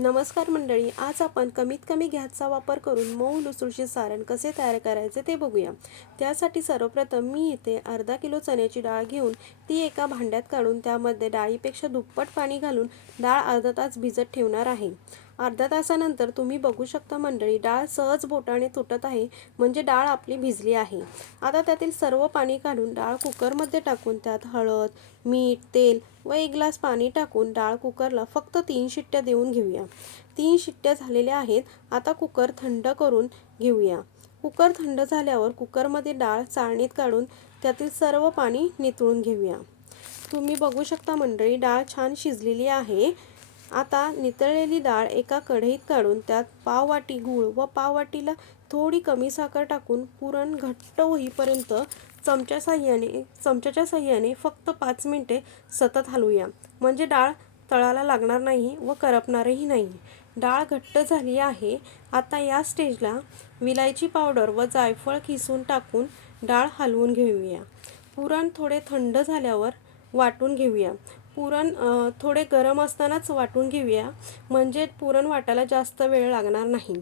नमस्कार मंडळी, आज आपण कमीत कमी गॅसचा वापर करून मऊ लुसलुशीत सारण कसे तयार करायचे ते बघूया। त्यासाठी सर्वप्रथम मी इथे अर्धा किलो चण्याची डाळ घेऊन ती एका भांड्यात काढून त्यामध्ये डाळीपेक्षा दुप्पट पाणी घालून डाळ अर्धा तास भिजत ठेवणार आहे। अर्धा तासानंतर तुम्ही बघू शकता मंडळी, डाळ सहज बोटाने तुटत आहे, म्हणजे डाळ आपली भिजली आहे। आता त्यातील सर्व पाणी काढून डाळ कुकरमध्ये टाकून त्यात हळद, मीठ, तेल व 1 ग्लास पाणी टाकून डाळ कुकरला फक्त 3 शिट्ट्या देऊन घेऊया। 3 शिट्ट्या झालेल्या आहेत। आता कुकर थंड करून घेऊया। कुकर थंड झाल्यावर कुकरमध्ये डाळ चाळणीत काढून त्यातील सर्व पाणी निथळून घेऊया। तुम्ही बघू शकता मंडळी, डाळ छान शिजलेली आहे। आता नितळलेली डाळ एका कढईत काढून त्यात पाव वाटी गूळ व पाव वाटीला थोडी कमी साखर टाकून पुरण घट्ट होईपर्यंत चमच्याच्या साहाय्याने फक्त 5 मिनिटे सतत हलवूया, म्हणजे डाळ तळाला लागणार नाही व करपणारही नाही। डाळ घट्ट झाली आहे। आता या स्टेजला विलायची पावडर व जायफळ किसून टाकून डाळ हलवून घेऊया। पुरण थोडे थंड झाल्यावर वाटून घेऊया। पुरण थोडे गरम असतानाच वाटून घेऊया, म्हणजे पुरण वाटायला जास्त वेळ लागणार नाही।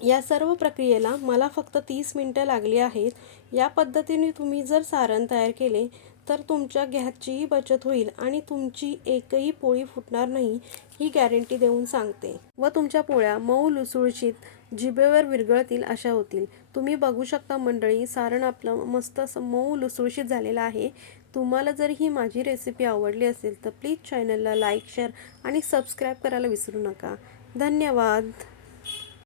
या सर्व प्रक्रियेला मला फक्त 30 मिनिटे लागली आहेत। या पद्धतीने तुम्ही जर सारण तयार केले तर तुमच्या गॅसचीही बचत होईल आणि तुमची एकही पोळी फुटणार नाही, ही गॅरंटी देऊन सांगते। व तुमच्या पोळ्या मऊ लुसलुशीत, जिभेवर विरघळतील अशा होतील। तुम्ही बघू शकता मंडळी, सारण आपलं मस्त असं मऊ लुसलुशीत झालेलं आहे। तुम्हाला जर ही माझी रेसिपी आवडली असेल तर प्लीज चॅनलला लाईक, शेअर आणि सबस्क्राईब करायला विसरू नका। धन्यवाद।